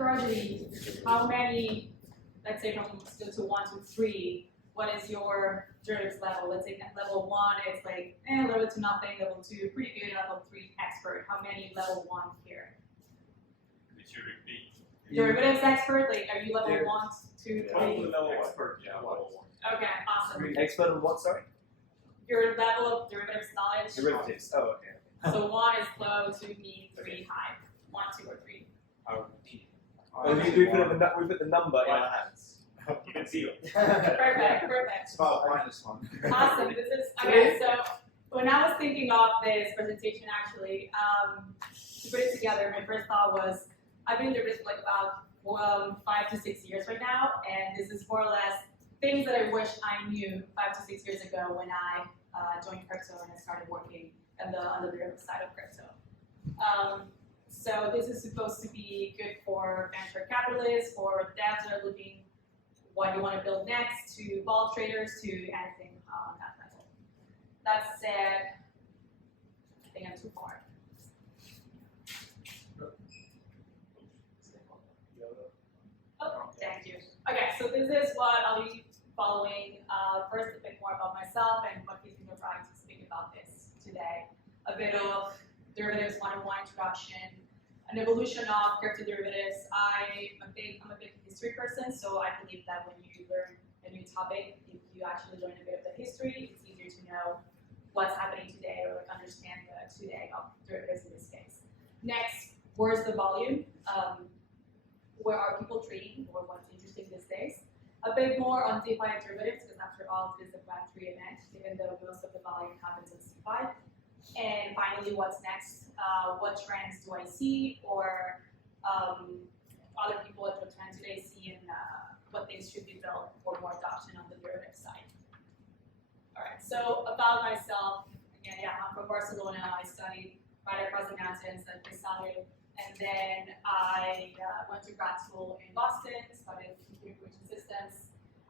curiosity, how many, let's say from scale to 1 to 3, what is your derivatives level? Let's say at level 1, it's like a little bit to nothing. Level 2, pretty good. Level 3, expert. How many level 1 here? Could you repeat? Derivatives expert, like are you level 1, 2, 3? Level expert, yeah, level 1. Okay, awesome. Expert on what, sorry? Your level of derivatives knowledge. Derivatives, oh, okay. So 1 is low, 2 medium, 3 high. 1, 2, or 3. We put the number in our hands. You can see it. Perfect. It's about -1. Awesome. This is okay. So when I was thinking of this presentation, actually, to put it together, my first thought was I've been doing this for like about 5 to 6 years right now, and this is more or less things that I wish I knew 5 to 6 years ago when I joined crypto and I started working on the derivative side of crypto. So this is supposed to be good for venture capitalists, for devs that are looking what you want to build next, to vol traders, to anything on that level. That said, I think I'm too far. Oh, thank you. Okay, so this is what I'll be following. First, a bit more about myself and what gives me the right to speak about this today. A bit of derivatives 101 introduction, an evolution of crypto derivatives. I'm a big history person, so I believe that when you learn a new topic, if you actually learn a bit of the history, it's easier to know what's happening today or like understand the today of derivatives in this case. Next, where's the volume? Where are people trading, or what's interesting these days? A bit more on DeFi derivatives, because after all, it is a Web3 event, even though most of the volume happens on DeFi. And finally, what's next? What trends do I see, or other people at what trends do they see, and what things should be built for more adoption on the derivative side. All right, so about myself, again, yeah, I'm from Barcelona. I studied right across the mountains at Vidiella, and then I went to grad school in Boston, studied computer information systems.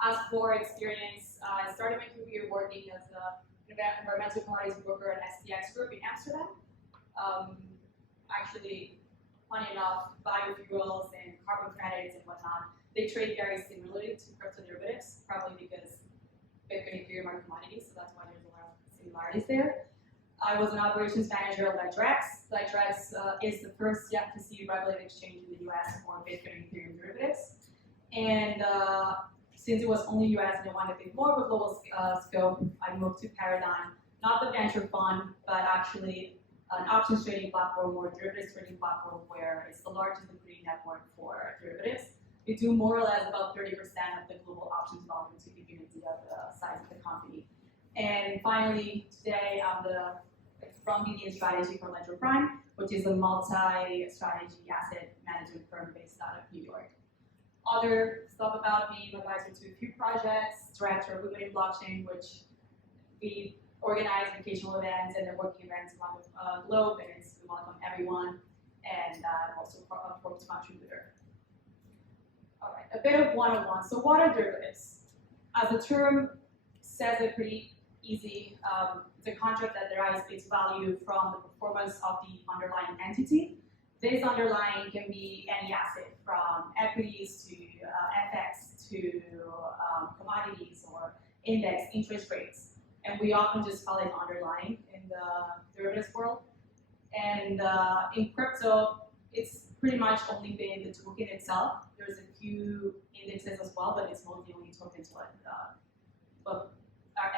As for experience, I started my career working as a environmental commodities broker at STX Group in Amsterdam. Actually, funny enough, biofuels and carbon credits and whatnot, they trade very similarly to crypto derivatives, probably because Bitcoin and Ethereum are commodities, so that's why there's a lot of similarities there. I was an operations manager at LedgerX. LedgerX is the first yet to see regulated exchange in the US for Bitcoin and Ethereum derivatives. And since it was only US and I wanted a bit more of a global scope, I moved to Paradigm, not the venture fund, but actually an options trading platform or derivatives trading platform where it's the largest liquidity network for derivatives. We do more or less about 30% of the global options volume to give you an idea of the size of the company. And finally, today I'm the from Vidiella strategy for LedgerPrime, which is a multi-strategy asset management firm based out of New York. Other stuff about me, I'm advisor to a few projects, director of Women in Blockchain, which we organize educational events and networking events around the globe, and we welcome everyone, and I'm also a Forbes contributor. All right, a bit of one-on-one. So what are derivatives? As the term says it pretty easy, it's a contract that derives its value from the performance of the underlying entity. This underlying can be any asset, from equities to FX to commodities or index interest rates. And we often just call it underlying in the derivatives world. And in crypto, it's pretty much only been the token itself. There's a few indexes as well, but it's mostly only tokens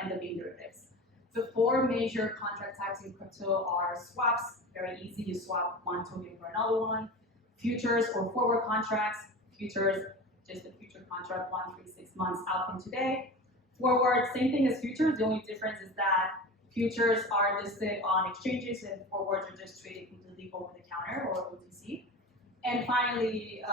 end up being derivatives. The 4 major contract types in crypto are swaps, very easy, you swap one token for another one. Futures or forward contracts, futures, just a future contract, 1, 3, 6 months out from today. Forward, same thing as futures, the only difference is that futures are listed on exchanges and forwards are just traded completely over the counter or OTC. And finally,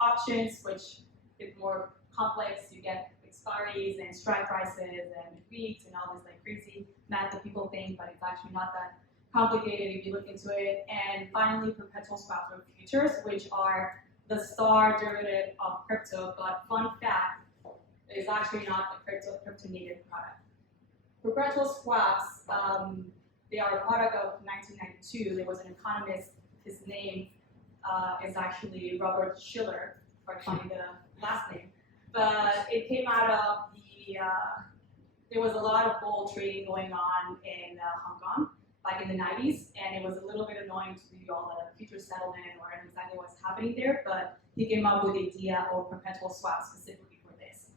options, which is more complex. You get expiries and strike prices and weeks and all this like crazy math that people think, but it's actually not that complicated if you look into it. And finally, perpetual swaps or futures, which are the star derivative of crypto, but fun fact, is actually not a crypto native product. Perpetual swaps, they are a product of 1992. There was an economist, his name is actually Robert Schiller, for finding the last name. But it came out of there was a lot of gold trading going on in Hong Kong back in the 90s, and it was a little bit annoying to do all the future settlement and learn exactly what's happening there, but he came up with the idea of perpetual swaps specifically for this.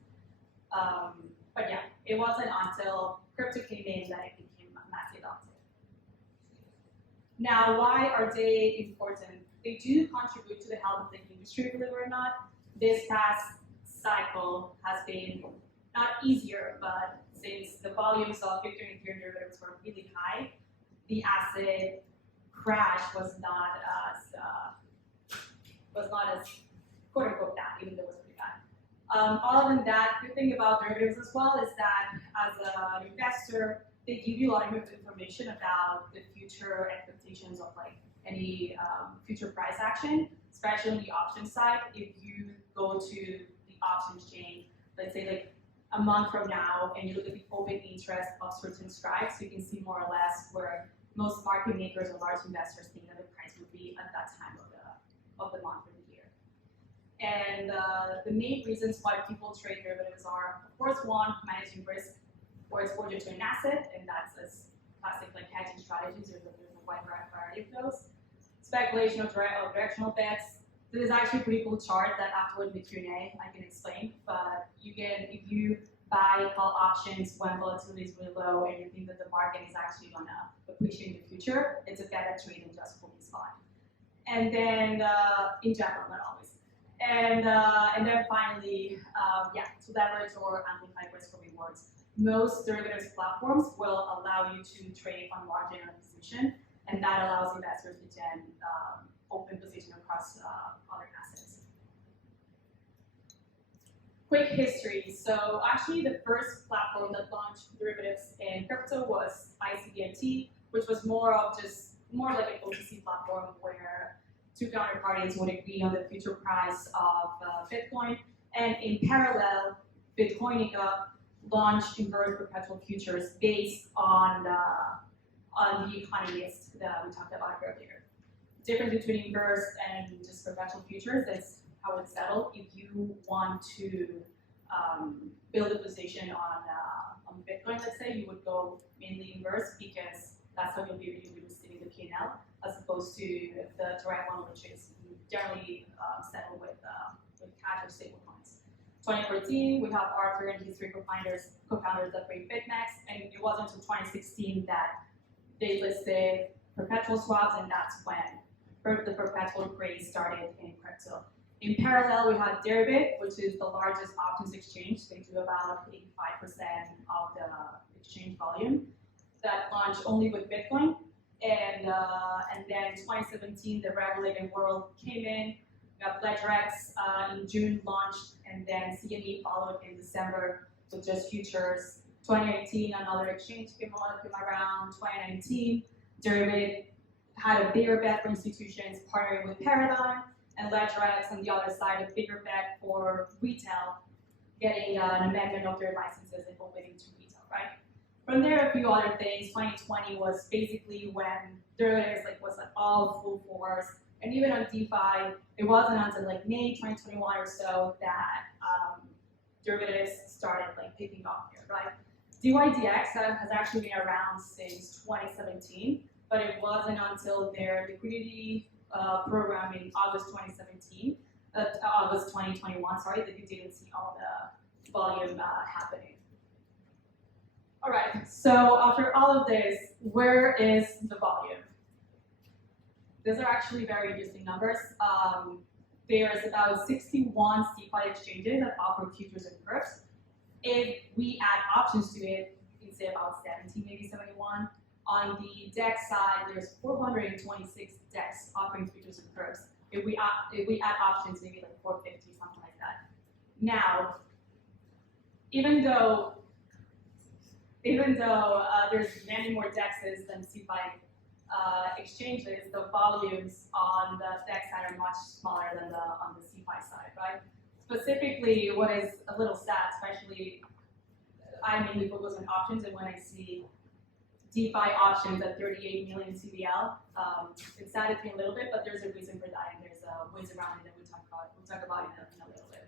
But yeah, it wasn't until crypto came in that it became massively adopted. Now, why are they important? They do contribute to the health of the industry, believe it or not. This past cycle has been not easier, but since the volumes of Bitcoin and Ethereum derivatives were really high, the asset crash was not as quote unquote bad, even though it was pretty bad. Other than that, the thing about derivatives as well is that as an investor, they give you a lot of information about the future expectations of like any future price action, especially on the option side. If you go to the options chain, let's say like a month from now, and you look at the open interest of certain strikes, you can see more or less where most market makers or large investors think that the price would be at that time of the month or the year. And the main reasons why people trade derivatives are, of course, one, managing risk or exposure to an asset, and that's as classic like hedging strategies. There's a wide variety of those. Speculation of directional bets. This is actually a pretty cool chart that afterwards in the Q&A I can explain, but if you buy call options when volatility is really low and you think that the market is actually going to appreciate in the future, it's a better trade than just holding spot. And then, in general, not always. And then finally, to leverage or amplify risk or rewards. Most derivatives platforms will allow you to trade on margin on a position, and that allows investors to then open position across other assets. Quick history. So actually the first platform that launched derivatives in crypto was ICBMT, which was more like an OTC platform where two counterparties would agree on the future price of Bitcoin. And in parallel, Bitcoinica launched inverse perpetual futures based on the economist that we talked about earlier. The difference between inverse and just perpetual futures is how it's settled. If you want to build a position on Bitcoin, let's say, you would go mainly inverse because that's how you'll be receiving the P&L, as opposed to the direct one, which is generally settled with cash or stable coins. 2014, we have Arthur and his three co-founders that bring BitMEX, and it wasn't until 2016 that they listed perpetual swaps, and that's when the perpetual craze started in crypto. In parallel, we have Deribit, which is the largest options exchange. They do about 85% of the exchange volume. That launched only with Bitcoin. And then in 2017, the regulated world came in. We got LedgerX in June launched, and then CME followed in December with just futures. 2018, another exchange came around. 2019, Deribit had a bigger bet for institutions partnering with Paradigm, and LedgerX on the other side, a bigger bet for retail, getting an amendment of their licenses and opening to retail, right? From there, a few other things. 2020 was basically when derivatives was all full force, and even on DeFi, it wasn't until May 2021 or so that derivatives started picking up here, right? DYDX has actually been around since 2017, but it wasn't until their liquidity program in August 2021, that you didn't see all the volume happening. All right, so after all of this, where is the volume? These are actually very interesting numbers. There's about 61 CeFi exchanges that offer futures and perps. If we add options to it, you can say about 70, maybe 71. On the DEX side, there's 426 DEX offering futures and perps. If we add options, maybe 450, something like that. Now, even though there's many more DEXs than CeFi exchanges, the volumes on the DEX side are much smaller than on the CeFi side, right? Specifically, what is a little sad, especially I mainly focus on options, and when I see DeFi options at 38 million CBL. It saddened me a little bit, but there's a reason for that, and there's ways around it that we'll talk about in a little bit.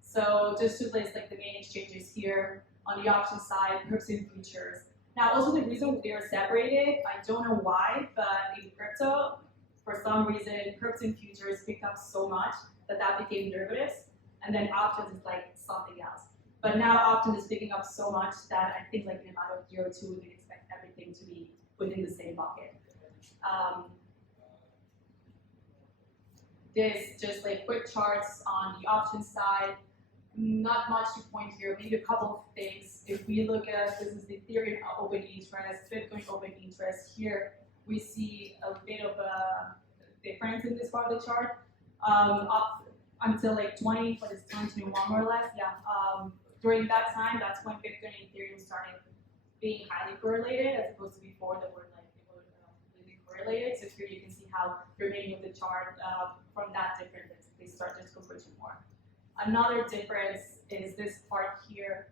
So just to list like the main exchanges here on the option side, perps and futures. Now also the reason they are separated, I don't know why, but in crypto, for some reason, perps and futures picked up so much that became derivatives, and then options is like something else. But now options is picking up so much that I think like in about a year or two, we can expect everything to be within the same bucket. There's just like quick charts on the option side. Not much to point here, maybe a couple of things. If we look at, this is the Ethereum open interest, Bitcoin open interest. Here we see a bit of a difference in this part of the chart. Up until like 2021 more or less, yeah. During that time, that's when Bitcoin and Ethereum started being highly correlated, as opposed to before that were like really correlated. So here you can see how the remaining of the chart from that difference, they start just converging more. Another difference is this part here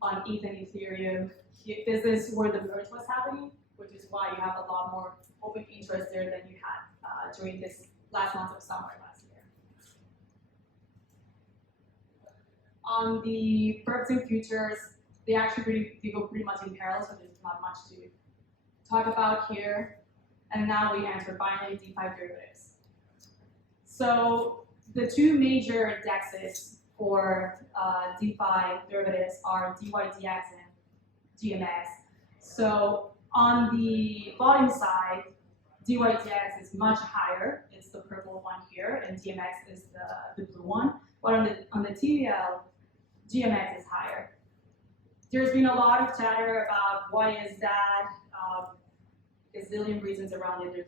on ETH and Ethereum. This is where the merge was happening, which is why you have a lot more open interest there than you had during this last month of summer last year. On the perps and futures, they actually they go pretty much in parallel, so there's not much to talk about here. And now we enter finally DeFi derivatives. So the two major DEXs for DeFi derivatives are DYDX and GMX. So on the volume side, DYDX is much higher. It's the purple one here, and GMX is the blue one. But on the TVL, GMX is higher. There's been a lot of chatter about why is that. Gazillion reasons around it. There's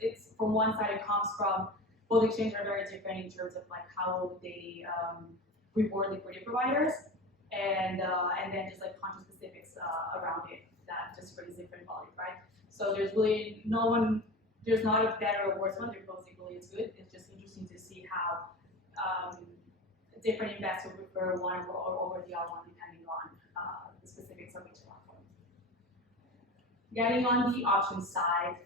it's from one side it comes from both exchanges are very different in terms of like how they reward liquidity providers, and then just like country specifics around it that just brings different value, right? So there's really there's not a better or worse one. They're both equally as good. It's just interesting to see how different investors prefer one over the other one depending on the specifics of each platform. Getting on the options side,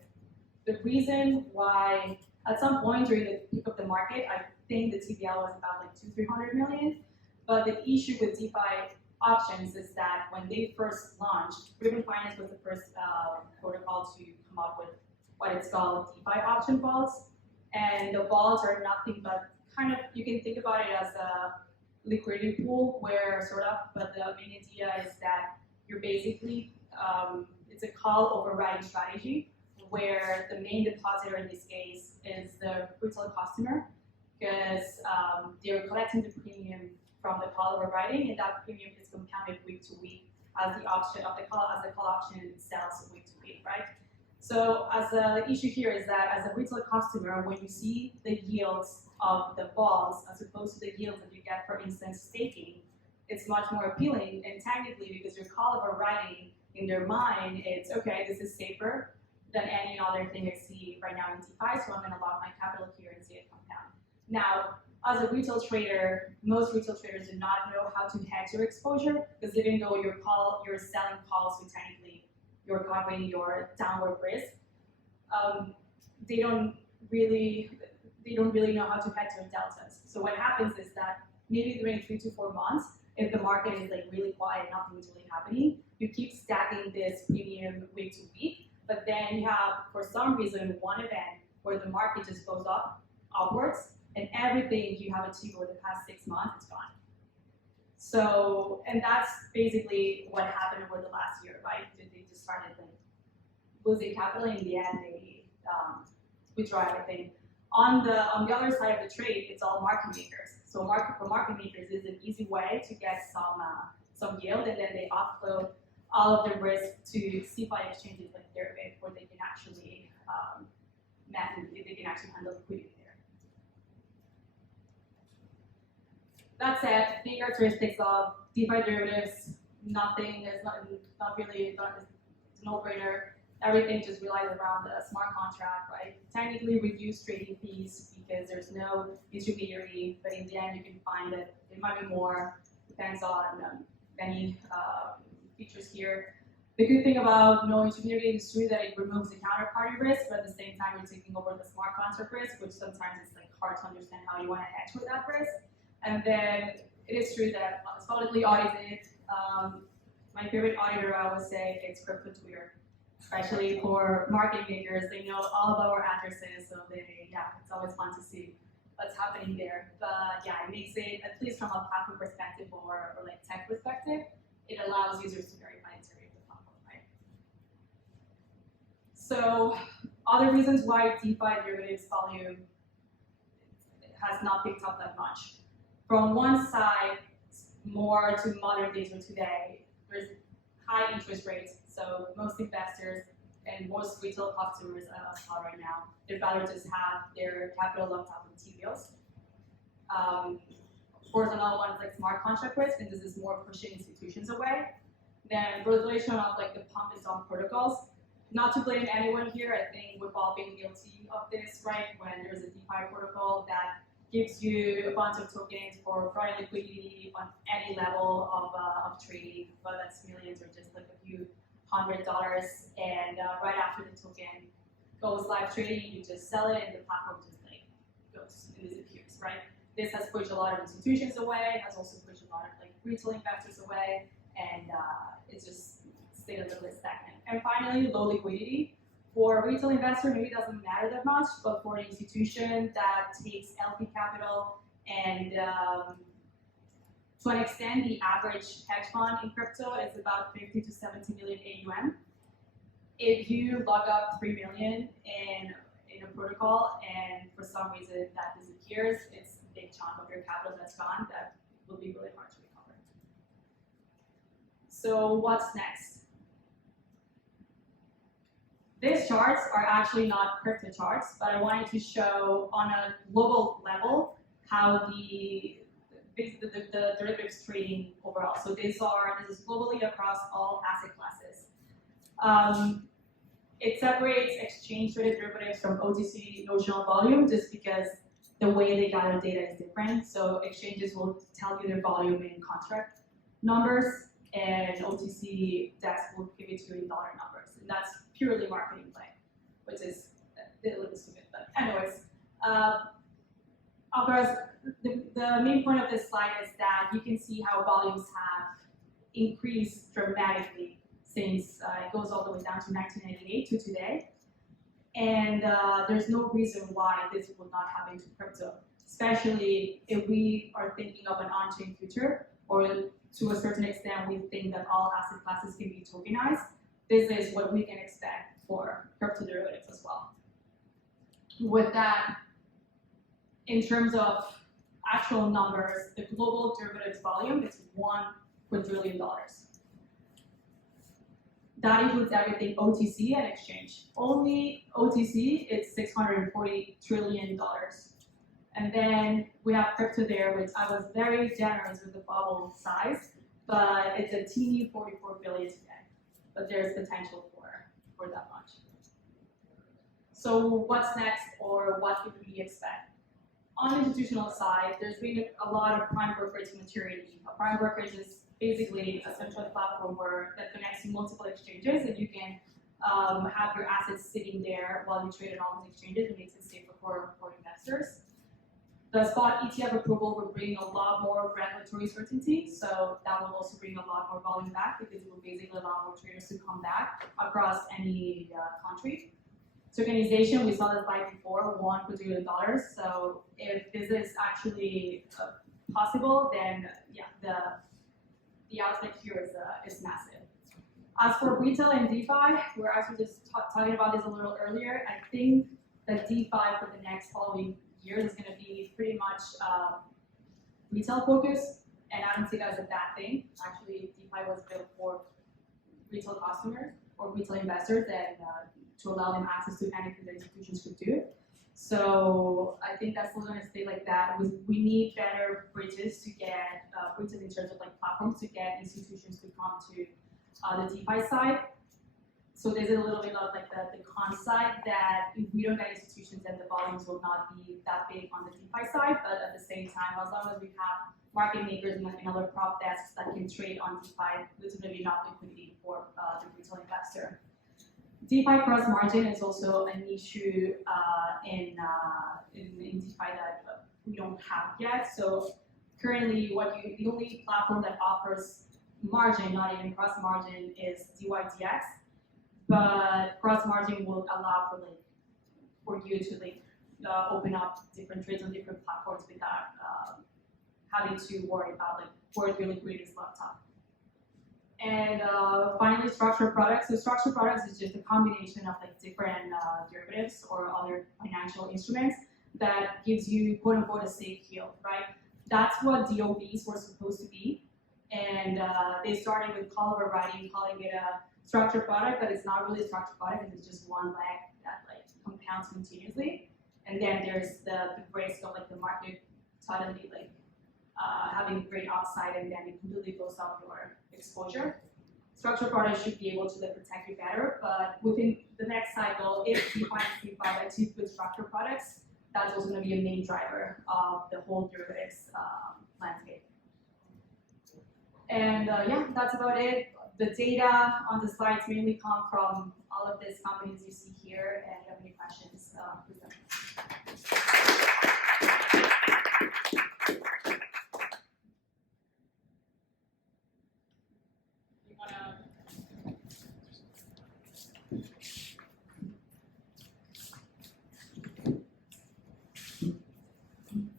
the reason why at some point during the peak of the market, I think the TVL was about like 200-300 million. But the issue with DeFi options is that when they first launched, Ribbon Finance was the first protocol to come up with what it's called DeFi option balls. And the balls are nothing but kind of, you can think about it as a liquidity pool where but the main idea is that you're basically, it's a call overriding strategy where the main depositor in this case is the retail customer, because they're collecting the premium from the call overriding, and that premium is compounded week to week as the call option sells week to week, right? So as the issue here is that as a retail customer, when you see the yields of the balls as opposed to the yields that you get, for instance, staking, it's much more appealing, and technically because your call overriding in their mind, it's okay, this is safer than any other thing I see right now in DeFi, so I'm going to lock my capital here and see it compound. Now, as a retail trader, most retail traders do not know how to hedge your exposure, because even though you're selling calls, so technically you're covering your downward risk. They don't really know how to hedge their deltas. So what happens is that maybe during 3 to 4 months, if the market is like really quiet, nothing is really happening, you keep stacking this premium week to week. But then you have, for some reason, one event where the market just goes upwards, and everything you have achieved over the past 6 months is gone. So, and that's basically what happened over the last year, right? They just started like losing capital, and in the end, they withdraw everything. On the other side of the trade, it's all market makers. So for market makers is an easy way to get some yield, and then they offload all of their risk to CeFi exchanges like Deribit, where they can actually handle liquidity there. That said, the characteristics of DeFi derivatives, nothing is not really, it's a no-brainer. Everything just relies around the smart contract, right? Technically reduced trading fees because there's no intermediary, but in the end you can find that it might be more depends on many features here. The good thing about knowing community is true that it removes the counterparty risk, but at the same time, you're taking over the smart contract risk, which sometimes is like hard to understand how you want to hedge with that risk. And then it is true that it's publicly audited. My favorite auditor, I would say, it's crypto Twitter, especially for market makers. They know all of our addresses, so it's always fun to see what's happening there. But yeah, it makes it, at least from a platform perspective or like tech perspective, it allows users to verify integrity of the platform, right? So other reasons why DeFi derivatives volume has not picked up that much. From one side, more to modern days or today, there's high interest rates. So most investors and most retail customers right now, they'd rather just have their capital locked up in T-bills. Of course, another one is like smart contract risk, and this is more pushing institutions away. Then proliferation of like the pump and dump protocols. Not to blame anyone here, I think we've all been guilty of this, right? When there's a DeFi protocol that gives you a bunch of tokens for running liquidity on any level of trading, whether that's millions or just like a few $100, and right after the token goes live trading, you just sell it and the platform just like goes and disappears, right? This has pushed a lot of institutions away, has also pushed a lot of like retail investors away, and it's just stayed a little bit stagnant. And finally, low liquidity. For a retail investor, maybe it doesn't matter that much, but for an institution that takes LP capital and to an extent, the average hedge fund in crypto is about 50 to 70 million AUM. If you log up 3 million in a protocol and for some reason that disappears, it's a big chunk of your capital that's gone that will be really hard to recover. So what's next? These charts are actually not crypto charts, but I wanted to show on a global level how the derivatives trading overall. So this is globally across all asset classes. It separates exchange traded derivatives from OTC notional volume just because the way they gather data is different. So exchanges will tell you their volume in contract numbers, and OTC desk will give it to you in dollar numbers. And that's purely marketing play, which is a little stupid. But anyways, of course, the main point of this slide is that you can see how volumes have increased dramatically since it goes all the way down to 1998 to today. And there's no reason why this would not happen to crypto, especially if we are thinking of an on-chain future, or to a certain extent, we think that all asset classes can be tokenized. This is what we can expect for crypto derivatives as well. With that, in terms of actual numbers, the global derivatives volume is $1 quadrillion. That includes everything OTC and exchange. Only OTC is $640 trillion. And then we have crypto there, which I was very generous with the bubble size, but it's a teeny 44 billion today. But there's potential for that much. So what's next, or what could we expect? On the institutional side, there's been a lot of prime brokerage maturity. A prime brokerage is basically a central platform that connects to multiple exchanges, and you can have your assets sitting there while you trade on all these exchanges. It makes it safer for investors. The spot ETF approval will bring a lot more regulatory certainty, so that will also bring a lot more volume back because it will basically allow more traders to come back across any country. Tokenization, we saw this slide before, $1 quadrillion. So if this is actually possible, then yeah, the outlook here is massive. As for retail and DeFi, we're actually just talking about this a little earlier. I think that DeFi for the next following years is going to be pretty much retail focused, and I don't see that as a bad thing. Actually, DeFi was built for retail customers or retail investors and to allow them access to anything that institutions could do. So I think that's still going to stay like that. We need better bridges to get bridges in terms of like platforms to get institutions to come to the DeFi side. So there's a little bit of like the con side that if we don't get institutions, then the volumes will not be that big on the DeFi side. But at the same time, as long as we have market makers and other prop desks that can trade on DeFi with literally not liquidity for the retail investor. DeFi cross margin is also an issue in DeFi that we don't have yet. So currently, the only platform that offers margin, not even cross margin, is DYDX. But cross margin will allow for you to open up different trades on different platforms without having to worry about where your liquidity is left up. And finally, structured products. So structured products is just a combination of different derivatives or other financial instruments that gives you quote unquote a safe yield, right? That's what DOBs were supposed to be. And they started with Oliver writing, calling it a structured product, but it's not really a structured product. It's just one leg that compounds continuously. And then there's the risk of the market suddenly having great upside and then it completely goes up your exposure. Structured products should be able to protect you better, but within the next cycle, if you find that you put structured products, that's also going to be a main driver of the whole derivatives landscape. And yeah, that's about it. The data on the slides mainly come from all of these companies you see here, and if you have any questions, please let me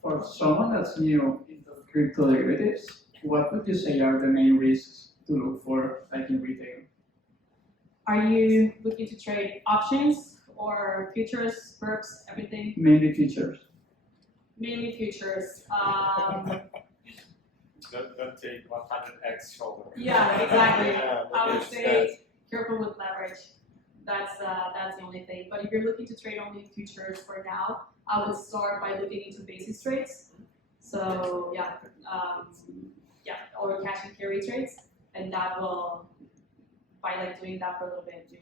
For someone that's new into crypto derivatives, what would you say are the main risks to look for, in retail? Are you looking to trade options or futures, perps, everything? Mainly futures. Mainly futures. Don't take 100x shoulder. Yeah, exactly. Yeah, I would it's say careful with leverage. That's the only thing. But if you're looking to trade only futures for now, I would start by looking into basis trades. So yeah, or cash and carry trades, and that will, by doing that for a little bit, you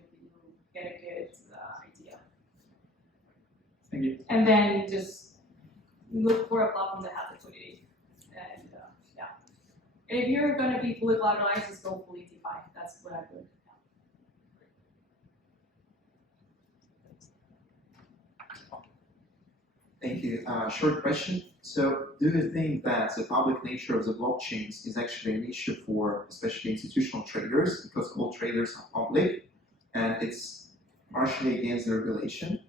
get a good idea. Thank you. And then just look for a platform that has liquidity. And yeah, and if you're going to be fully collateralized, just go fully DeFi. That's what I would. Thank you. Short question. So, do you think that the public nature of the blockchains is actually an issue for especially institutional traders because all traders are public and it's partially against the regulation?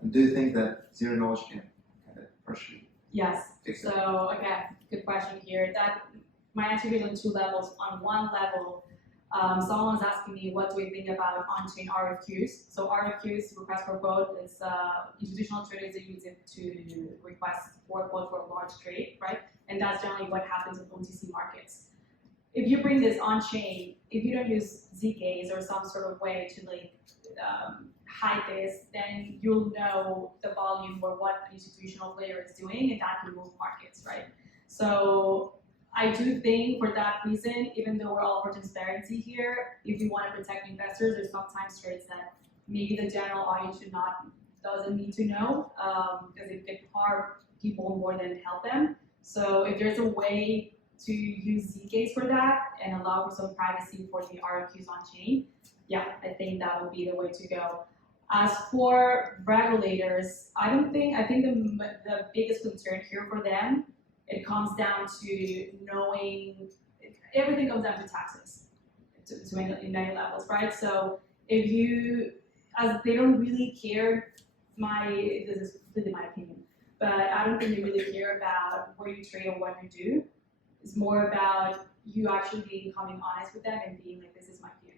And do you think that zero knowledge can kind of partially Yes. fix it? So again, good question here. That my answer is on two levels. On one level, someone was asking me what do we think about on-chain RFQs. So RFQs, request for quote, is institutional traders that use it to request for a quote for a large trade, right? And that's generally what happens with OTC markets. If you bring this on-chain, if you don't use ZKs or some sort of way to hide this, then you'll know the volume or what the institutional player is doing, and that can move markets, right? So I do think for that reason, even though we're all for transparency here, if you want to protect investors, there's sometimes trades that maybe the general audience doesn't need to know because it can harm people more than help them. So if there's a way to use ZKs for that and allow for some privacy for the RFQs on chain, yeah, I think that would be the way to go. As for regulators, I think the biggest concern here for them, it comes down to knowing, everything comes down to taxes in many levels, right? So if as they don't really care, this is completely my opinion, but I don't think they really care about where you trade or what you do. It's more about you actually becoming honest with them and being like, this is my P&L.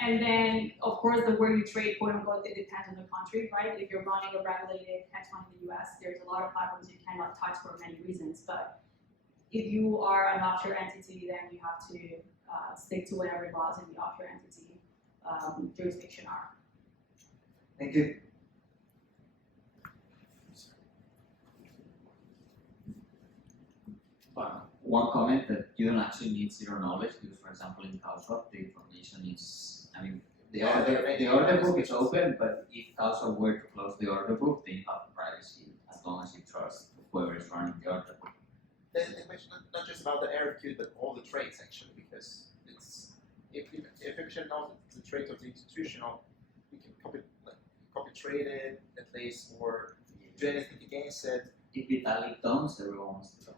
And then, of course, the where you trade, quote unquote, it depends on the country, right? If you're running a regulated hedge fund in the US, there's a lot of platforms you cannot touch for many reasons. But if you are an offshore entity, then you have to stick to whatever laws in the offshore entity jurisdiction are. Thank you. One comment that you don't actually need zero knowledge because, for example, in CowSwap, the information is, the order book is open, but if CowSwap were to close the order book, then you have privacy as long as you trust whoever is running the order book. the question not just about the RFQ, but all the trades actually, because it's if you should know the trade of the institutional, you can copy trade it at least or do anything against it. If Vitalik comes, everyone wants to come.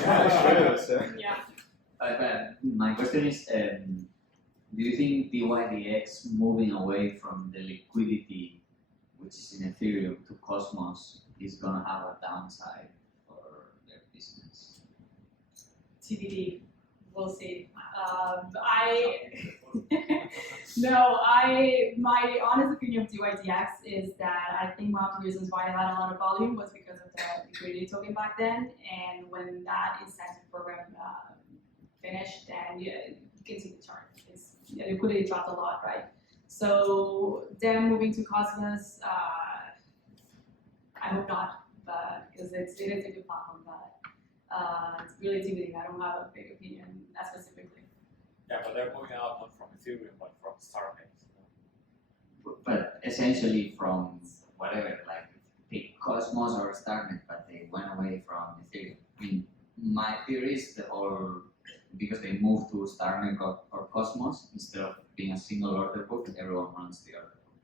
Yeah, true. So. Yeah. But my question is, do you think DYDX moving away from the liquidity, which is in Ethereum, to Cosmos, is going to have a downside for their business? TBD. We'll see. My honest opinion of DYDX is that I think one of the reasons why it had a lot of volume was because of the liquidity token back then, and when that incentive program finished, then you can see the chart. The liquidity dropped a lot, right? So them moving to Cosmos, I hope not, but because it is a good platform, but it's really TBD. I don't have a big opinion specifically. Yeah, but they're moving out not from Ethereum but from Starlink. But essentially from whatever, like pick Cosmos or Starnet, but they went away from Ethereum. I mean, my theory is the whole, because they moved to Starnet or Cosmos, instead of being a single order book, everyone runs the order book.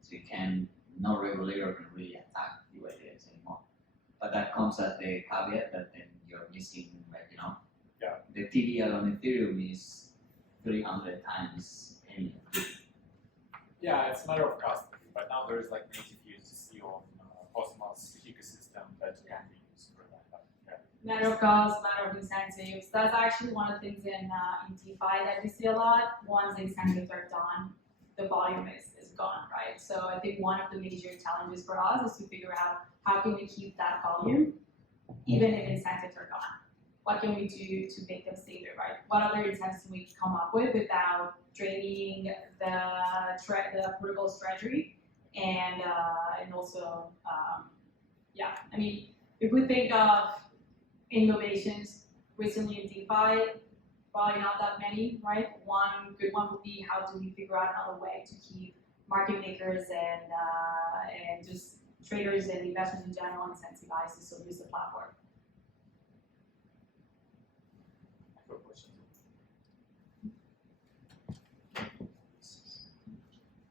So you can, no regulator can really attack UIDX anymore. But that comes at the caveat that then you're missing, like, the TVL on Ethereum is 300 times any. Yeah, it's a matter of custody, but now there is like native USDC on Cosmos ecosystem that you can use for that. Yeah. Matter of cost, matter of incentives. That's actually one of the things in DeFi that we see a lot. Once the incentives are done, the volume is gone, right? So I think one of the major challenges for us is to figure out how can we keep that volume even if incentives are gone. What can we do to make them stay there, right? What other incentives can we come up with without draining the protocol's treasury and also, I mean, if we think of innovations recently in DeFi, probably not that many, right? One good one would be how do we figure out another way to keep market makers and just traders and investors in general incentivized to still use the platform.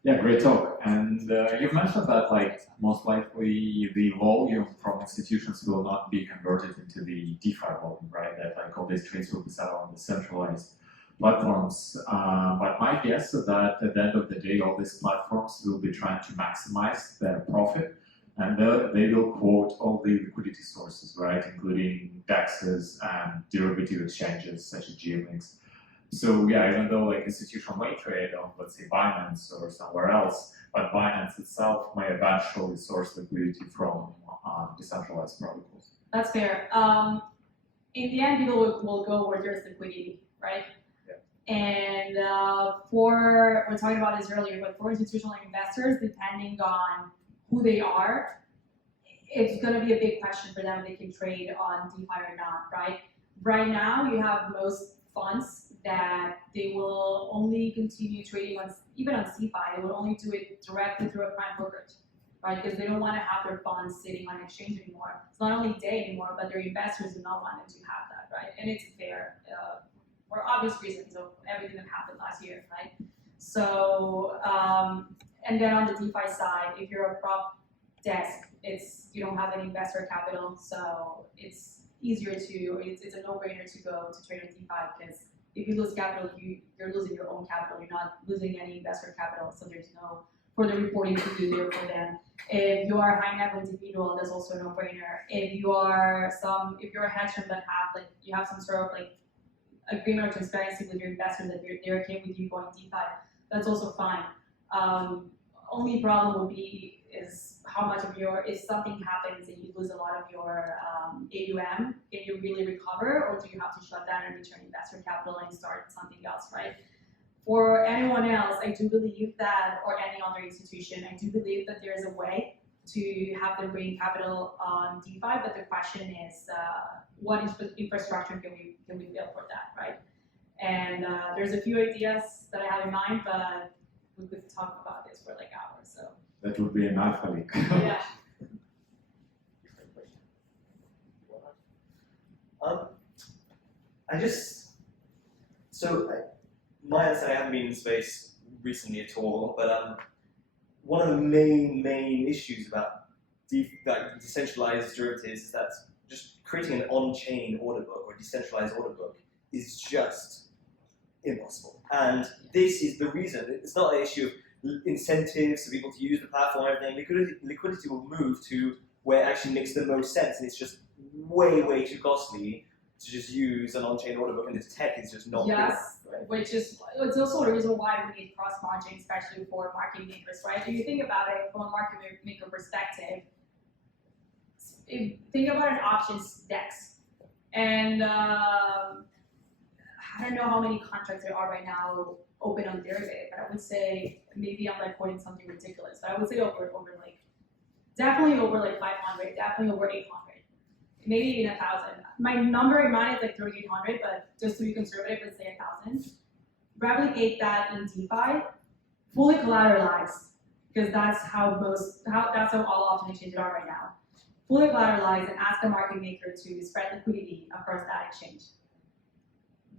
Yeah, great talk. And you mentioned that like most likely the volume from institutions will not be converted into the DeFi volume, right? That like all these trades will be settled on the centralized platforms. But my guess is that at the end of the day, all these platforms will be trying to maximize their profit, and they will quote all the liquidity sources, right, including DEXs and derivative exchanges such as GMX. So yeah, even though like institutional may trade on, let's say, Binance or somewhere else, but Binance itself may eventually source liquidity from decentralized protocols. That's fair. In the end, people will go where there's liquidity, right? Yeah. And we're talking about this earlier, but for institutional investors, depending on who they are, it's going to be a big question for them if they can trade on DeFi or not, right? Right now, you have most funds that they will only continue trading on, even on CeFi, they will only do it directly through a prime brokerage, right? Because they don't want to have their funds sitting on exchange anymore. It's not only they anymore, but their investors do not want them to have that, right? And it's fair for obvious reasons of everything that happened last year, right? So, and then on the DeFi side, if you're a prop desk, you don't have any investor capital, so it's easier it's a no-brainer to go to trade on DeFi because if you lose capital, you're losing your own capital. You're not losing any investor capital, so there's no further reporting to do there for them. If you are a high net worth individual, that's also a no-brainer. If you're a hedge fund that you have some sort of like agreement or transparency with your investors that they're okay with you going DeFi, that's also fine. Only problem would be is how much of if something happens and you lose a lot of your AUM, can you really recover, or do you have to shut down and return investor capital and start something else, right? For anyone else, I do believe that, or any other institution, I do believe that there is a way to have them bring capital on DeFi, but the question is, what infrastructure can we build for that, right? And there's a few ideas that I have in mind, but we could talk about this for like hours, so. That would be an alpha leak. Yeah. My understanding, I haven't been in space recently at all, but one of the main issues about decentralized derivatives is that just creating an on-chain order book or decentralized order book is just impossible. And this is the reason. It's not an issue of incentives for people to use the platform or everything. Liquidity will move to where it actually makes the most sense, and it's just way too costly to just use an on-chain order book, and this tech is just not Yes, good, right? which is it's also the reason why we need cross-margin, especially for market makers, right? If you think about it from a market maker perspective, think about an options desk, and I don't know how many contracts there are right now open on derivative, but I would say maybe I'm like quoting something ridiculous, but I would say over like definitely over like 500, definitely over 800. Maybe even 1,000. My number in mind is like 3,800, but just to be conservative, let's say 1,000. Replicate that in DeFi, fully collateralized, because that's how all option exchanges are right now. Fully collateralized and ask the market maker to spread liquidity across that exchange.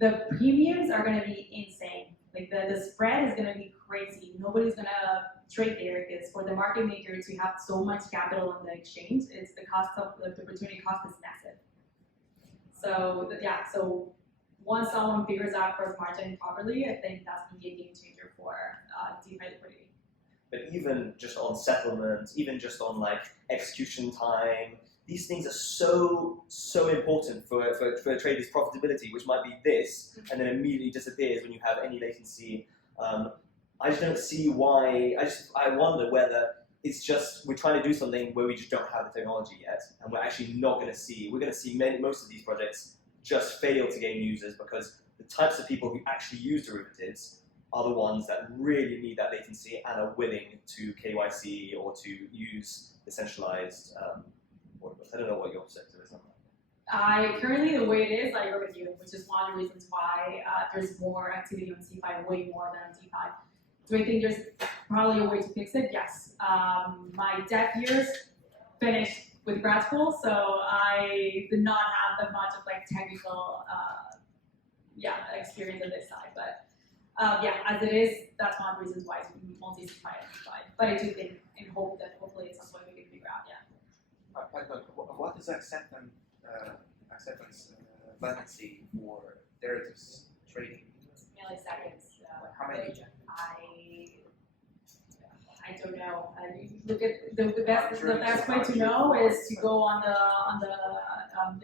The premiums are going to be insane. Like the spread is going to be crazy. Nobody's going to trade there because for the market maker to have so much capital on the exchange, it's the cost of the opportunity cost is massive. So once someone figures out cross margin properly, I think that's going to be a game changer for DeFi liquidity. But even just on settlement, even just on like execution time, these things are so important for a trader's profitability, which might be this, and then immediately disappears when you have any latency. I just don't see why. I wonder whether it's just we're trying to do something where we just don't have the technology yet, and we're actually not going to see. We're going to see most of these projects just fail to gain users because the types of people who actually use derivatives are the ones that really need that latency and are willing to KYC or to use decentralized. I don't know what your sector is on that. Currently, the way it is, I agree with you, which is one of the reasons why there's more activity on CeFi, way more than on DeFi. Do I think there's probably a way to fix it? Yes. My dev years finished with grad school, so I did not have that much of like technical, experience on this side. But as it is, that's one of the reasons why it's multi-CeFi and DeFi. But I do think and hope that hopefully at some point we can figure out, What is acceptance latency for derivatives trading? milliseconds. How many? I don't know. Look at the best way to know is to go on the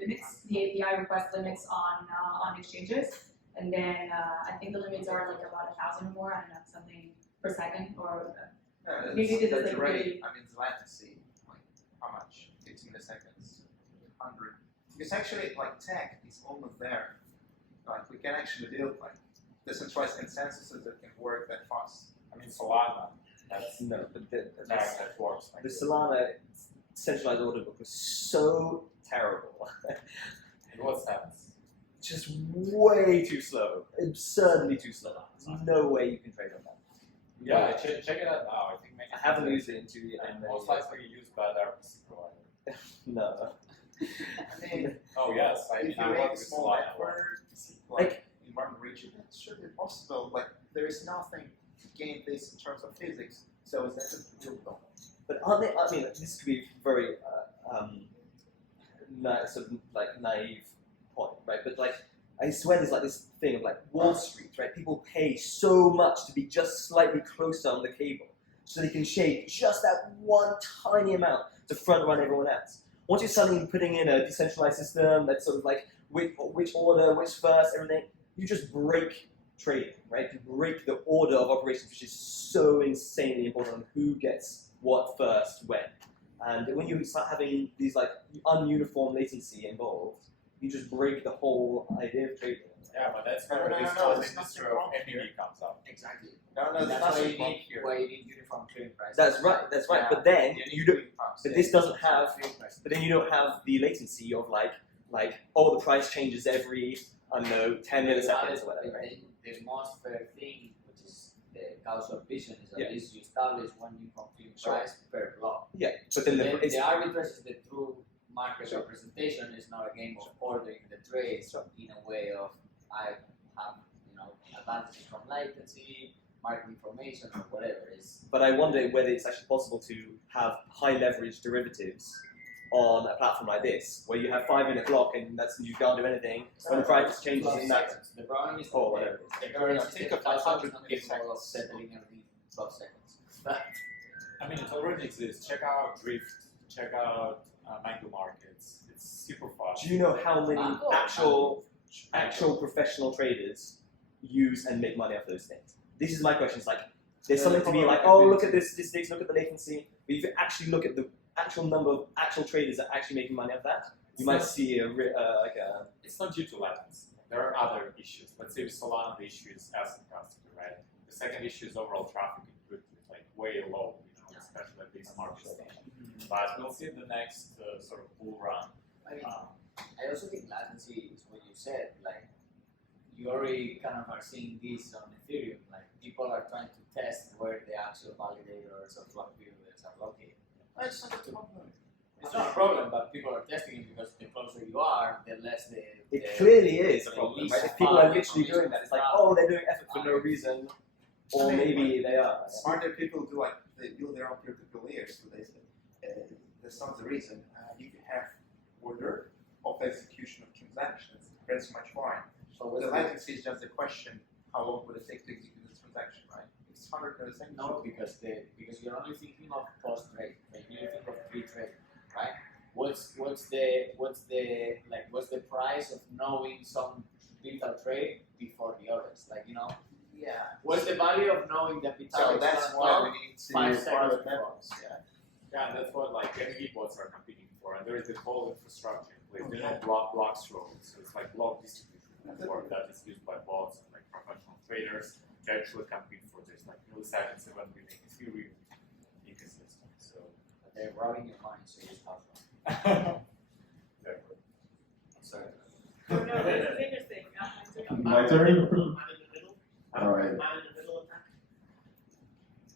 limits, the API request limits on exchanges, and then I think the limits are like about 1,000 or more. I don't know, something per second or maybe this is that's like rate. really. I mean, the latency, like how much? 15 milliseconds, 100. Because actually, like tech is almost there. Like we can actually build like decentralized consensuses that can work that fast. I mean, Solana, that's No, but the tech that works. Like the this. Solana centralized order book was so terrible. In what sense? Just way too slow, absurdly too slow. There's no way you can trade on that. Yeah, check it out now. I think maybe I haven't used it in 2 years. and most likely you use bad RPC provider. No. I mean, Oh yes, I if you work make a with small Solana. network, like in one region, it should be possible. Like there is nothing to gain this in terms of physics, so it's actually doable. But aren't they? I mean, this could be very sort of like naive point, right? But like, I swear there's like this thing of like Wall Street, right? People pay so much to be just slightly closer on the cable, so they can shave just that one tiny amount to front run everyone else. Once you're suddenly putting in a decentralized system that's sort of like which order, which first, everything, you just break trading, right? You break the order of operations, which is so insanely important on who gets what first when. And when you start having these like ununiform latency involved, you just break the whole idea of trading. Yeah, but that's No, where no, this no, whole there's industry nothing of wrong here. MEV comes up. Exactly. No, there's That's why nothing you wrong need here. uniform trading prices. That's right. That's right. Yeah. But then you don't. But this doesn't have. Trading prices. But then you don't have the latency of like the price changes every I don't know 10 milliseconds or whatever. Right? The most fair thing, which is the causal vision, is at Yeah. least you establish one uniform trading Sure. price per block. Yeah. But then The it's arbitrage is the true market representation is not a game of ordering the trades in a way of I have advantages from latency, market information, or whatever. But I wonder whether it's actually possible to have high leverage derivatives on a platform like this, where you have 5-minute lock and you can't do anything. When the price changes in that, The problem is or whatever. the currency Think of platform is 500 not capable of settling every 12 seconds. I mean, it already exists. Check out Drift. Check out Mango Markets. It's super fast. Do you know how many Mango. actual professional traders use and make money off those things? This is my question. It's like, there's something to be like, oh, look at this statistics, look at the latency. But if you actually look at the actual number of actual traders that are actually making money off that, you might see It's not due to latency. There are other issues. Let's say with Solana, the issue is asset custody, right? The second issue is overall traffic in crypto is like way low, especially at these markets. But we'll see the next sort of bull run. I mean, I also think latency is what you said. Like, you already kind of are seeing this on Ethereum. Like, people are trying to test where the actual validators of block builders are located. Well, it's not a problem. It's not a problem, but people are testing it because the closer you are, the less it clearly is a the problem, least right? If people are literally file doing that, it's like, information oh, they're doing effort for no reason, or maybe they are. Smarter people do like they build their own peer-to-peer layers. So they say that's not the reason. You can have order of execution of transactions. That's much fine. So The latency is just a question: how long would it take to execute this transaction, right? If it's 100 milliseconds. No, because you're only thinking of post trade. Like you think of pre-trade, right? What's the price of knowing some digital trade before the others? Like Yeah. what's the value of knowing that Bitcoin So is that's gonna why fall we need to 5 seconds private before? networks. Yeah. Yeah, that's what like MV bots are competing for, and there is the whole infrastructure in place. They don't block roads, so it's like block distribution network that is used by bots and like professional traders to actually compete for this like milliseconds event within Ethereum ecosystem. So They're robbing your money, so you stop them. exactly. Sorry. No, this is interesting. My turn? Man in the middle. Alright. Man in the middle attack.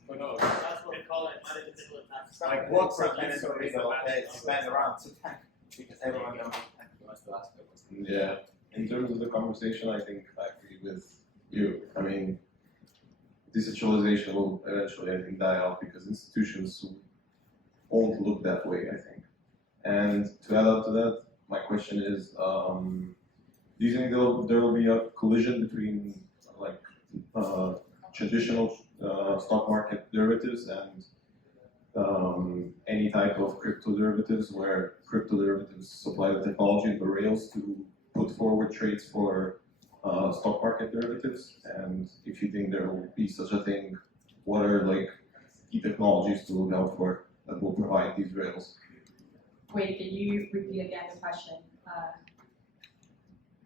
Who knows? That's what we call it. Man in the middle attack. It's like what percentage of people spend around to tank because everyone knows. He wants to ask a question. Yeah, in terms of the conversation, I think I agree with you. I mean, decentralization will eventually, I think, die out because institutions won't look that way, I think. And to add up to that, my question is, do you think there will be a collision between like traditional stock market derivatives and any type of crypto derivatives, where crypto derivatives supply the technology and the rails to put forward trades for stock market derivatives? And if you think there will be such a thing, what are like key technologies to look out for that will provide these rails? Wait, can you repeat again the question?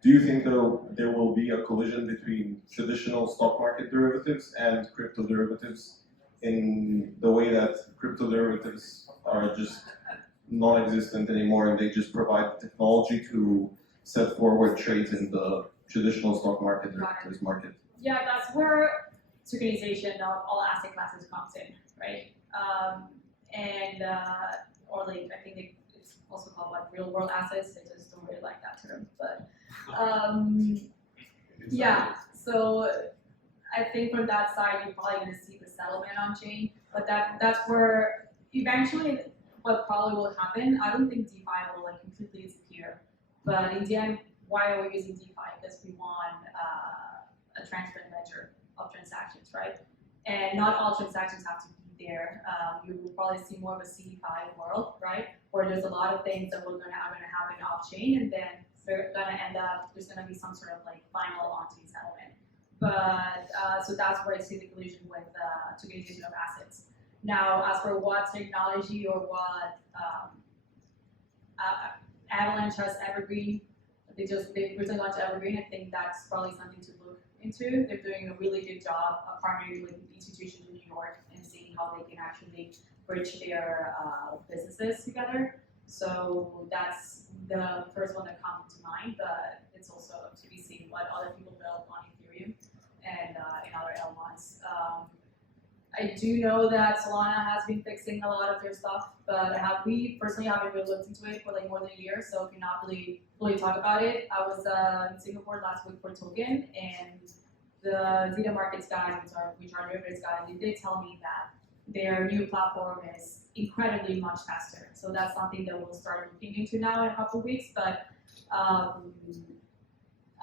Do you think there will be a collision between traditional stock market derivatives and crypto derivatives, in the way that crypto derivatives are just non-existent anymore and they just provide the technology to set forward trades in the traditional stock market derivatives market? Yeah, that's where tokenization of all asset classes comes in, right? Or like I think it's also called like real world assets. I just don't really like that term, but yeah. So I think from that side, you're probably going to see the settlement on chain, but that's where eventually what probably will happen. I don't think DeFi will like completely disappear, but in the end, why are we using DeFi? Because we want a transparent ledger of transactions, right? And not all transactions have to be there. You will probably see more of a CeFi world, right? Where there's a lot of things that are going to happen off chain, and then they're going to end up, there's going to be some sort of like final on-chain settlement. But so that's where I see the collision with tokenization of assets. Now, as for what technology or what Avalanche has Evergreen, they recently launched Evergreen. I think that's probably something to look into. They're doing a really good job of partnering with institutions in New York and seeing how they can actually bridge their businesses together. So that's the first one that comes to mind, but it's also to be seen what other people build on Ethereum and in other L1s. I do know that Solana has been fixing a lot of their stuff, but we personally haven't really looked into it for like more than a year, so cannot really talk about it. I was in Singapore last week for Token, and the Zeta Markets guys, which are derivatives guys, they did tell me that their new platform is incredibly much faster. So that's something that we'll start looking into now in a couple of weeks. But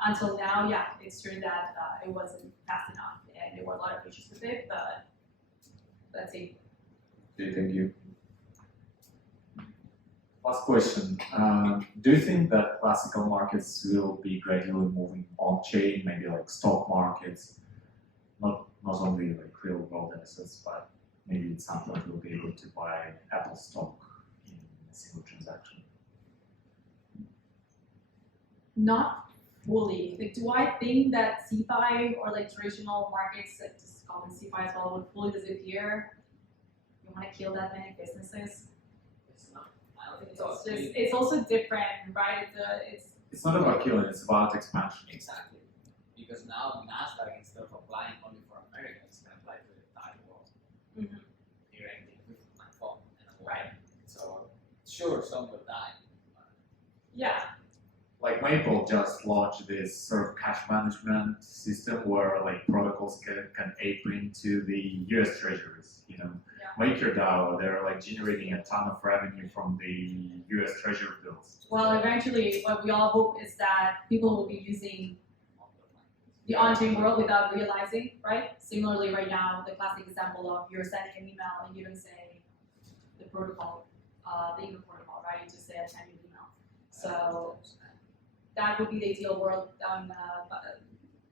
until now, yeah, it's true that it wasn't fast enough, and there were a lot of issues with it. But let's see. Okay, thank you. Last question. Do you think that classical markets will be gradually moving on-chain, maybe like stock markets, not only like real world assets, but maybe at some point we'll be able to buy Apple stock in a single transaction? Not fully. Like, do I think that CeFi or like traditional markets, like just call them CeFi as well, would fully disappear? You want to kill that many businesses? It's not. I don't think It's also different, right? It's not about killing, it's about expansion. Exactly. Because now NASDAQ, instead of applying only for America, it's going to apply to the entire world. Mhm. Directly with my phone and a Right. So, sure, some will die. Yeah. Like Maple just launched this sort of cash management system where like protocols can ape into the US treasuries, you know. Yeah. MakerDAO, they're like generating a ton of revenue from the US treasury bills. Well, eventually, what we all hope is that people will be using the on-chain world without realizing, right? Similarly, right now, the classic example of you're sending an email and you don't say the protocol, the email protocol, right? You just say a tiny email. So that would be the ideal world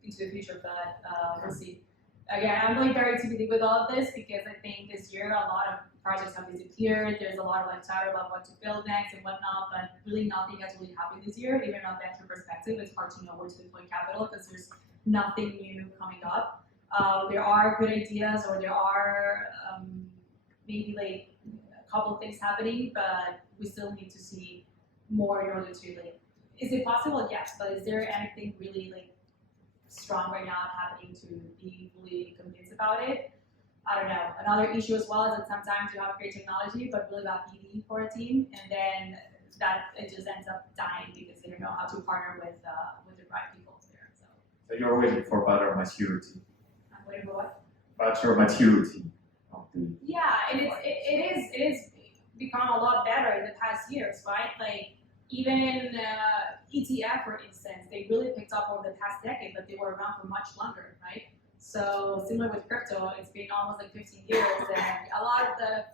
into the future, but we'll see. Again, I'm like very TBD with all of this because I think this year a lot of projects have disappeared. There's a lot of like chatter about what to build next and whatnot, but really nothing has really happened this year. Even on venture perspective, it's hard to know where to deploy capital because there's nothing new coming up. There are good ideas, or there are maybe like a couple of things happening, but we still need to see more in order to like. Is it possible? Yes, but is there anything really like strong right now happening to be fully convinced about it? I don't know. Another issue as well is that sometimes you have great technology, but really bad BD for a team, and then that it just ends up dying because they don't know how to partner with the right people there. So you're waiting for better maturity. I'm waiting for what? Better maturity of the. Yeah, and it is become a lot better in the past years, right? Like even ETF, for instance, they really picked up over the past decade, but they were around for much longer, right? So similar with crypto, it's been almost like 15 years, and a lot of the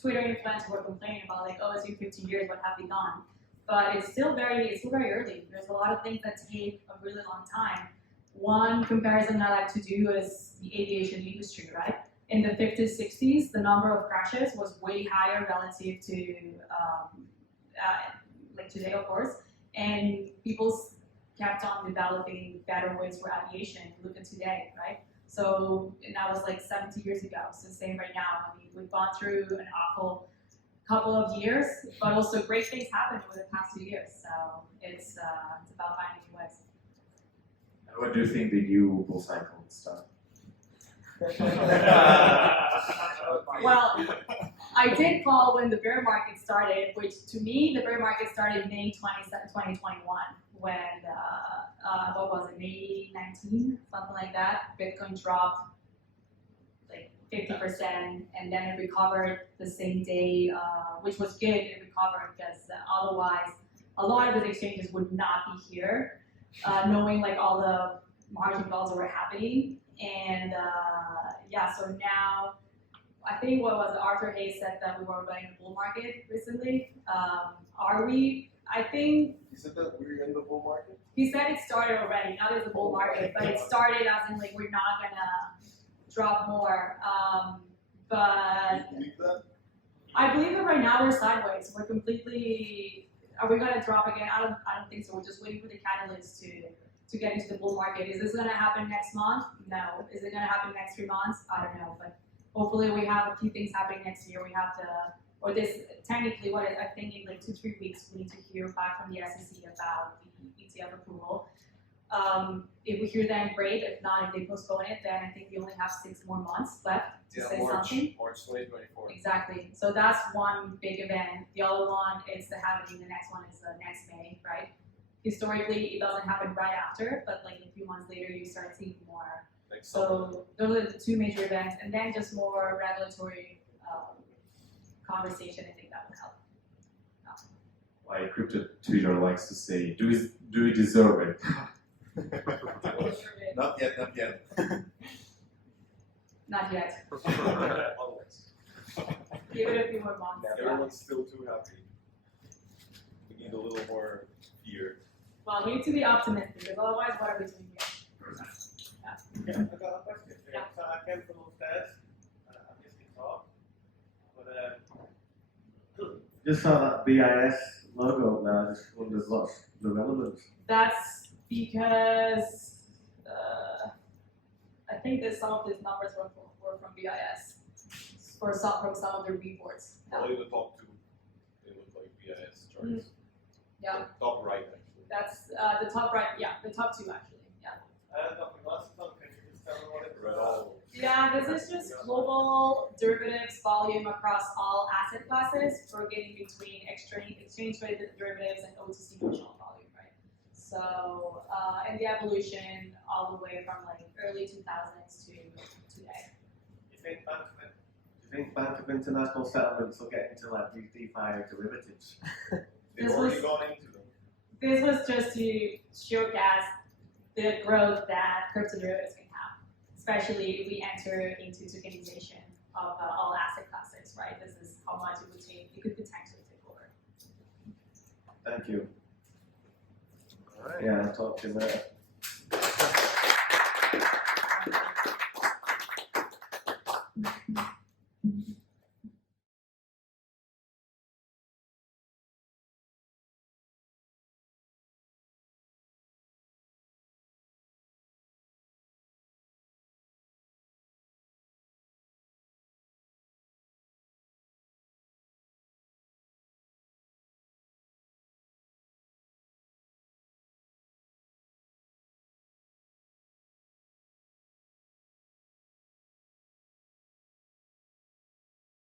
Twitter influencers were complaining about like, oh, it's been 15 years, what have we done? But it's still very early. There's a lot of things that take a really long time. One comparison I like to do is the aviation industry, right? In the 50s, 60s, the number of crashes was way higher relative to like today, of course, and people kept on developing better ways for aviation. Look at today, right? So and that was like 70 years ago. So same right now. I mean, we've gone through an awful couple of years, but also great things happened over the past 2 years. So it's about finding new ways. And what do you think the new bull cycle will start? Well, I did call when the bear market started, which to me, the bear market started May 2021, when, what was it, May 19, something like that. Bitcoin dropped like 50%, and then it recovered the same day, which was good. It recovered because otherwise, a lot of these exchanges would not be here, knowing like all the margin calls that were happening. And yeah, so now, I think what was Arthur Hayes said that we were already in the bull market recently. Are we? I think You said that we're in the bull market? he said it started already, not as a bull market, but it started as in like we're not gonna drop more. But You believe that? I believe that right now we're sideways. We're completely. Are we gonna drop again? I don't think so. We're just waiting for the catalyst to get into the bull market. Is this gonna happen next month? No. Is it gonna happen next 3 months? I don't know. But hopefully we have a few things happening next year. We have to, or this technically, what I think in like 2-3 weeks we need to hear back from the SEC about the ETF approval. If we hear them, great. If not, if they postpone it, then I think we only have 6 more months left to say something. March 2024. Exactly. So that's one big event. The other one is the happening. The next one is next May, right? Historically, it doesn't happen right after, but like a few months later, you start seeing more. So those are the 2 major events, and then just more regulatory conversation. I think that would help. Like crypto Twitter likes to say, do we deserve it? Not yet, not yet. Not yet. Always. Give it a few more months. Everyone's still too happy. We need a little more fear. Well, we need to be optimistic, because otherwise, what are we doing here? I got a question. Yeah. So I came from upstairs. I missed the talk. But just saw that BIS logo now. I just wondered what's the relevance. That's because I think that some of these numbers were from BIS, from some of the reports. Only the top 2. They look like BIS charts. Yeah, Top right, actually. that's the top right. Yeah, the top 2 actually. Yeah. Dr. Masterton, can you just tell me what it's Red about? all. Yeah, this is just global derivatives volume across all asset classes for getting between exchange traded derivatives and OTC notional volume, right? So, and the evolution all the way from like early 2000s to today. You think Bank of International Settlements will get into like these DeFi derivatives? They've This already was- gone into them. This was just to showcase the growth that crypto derivatives can have, especially if we enter into tokenization of all asset classes, right? This is how much it could potentially take over. Thank you. All right. Yeah, I'll talk to you later.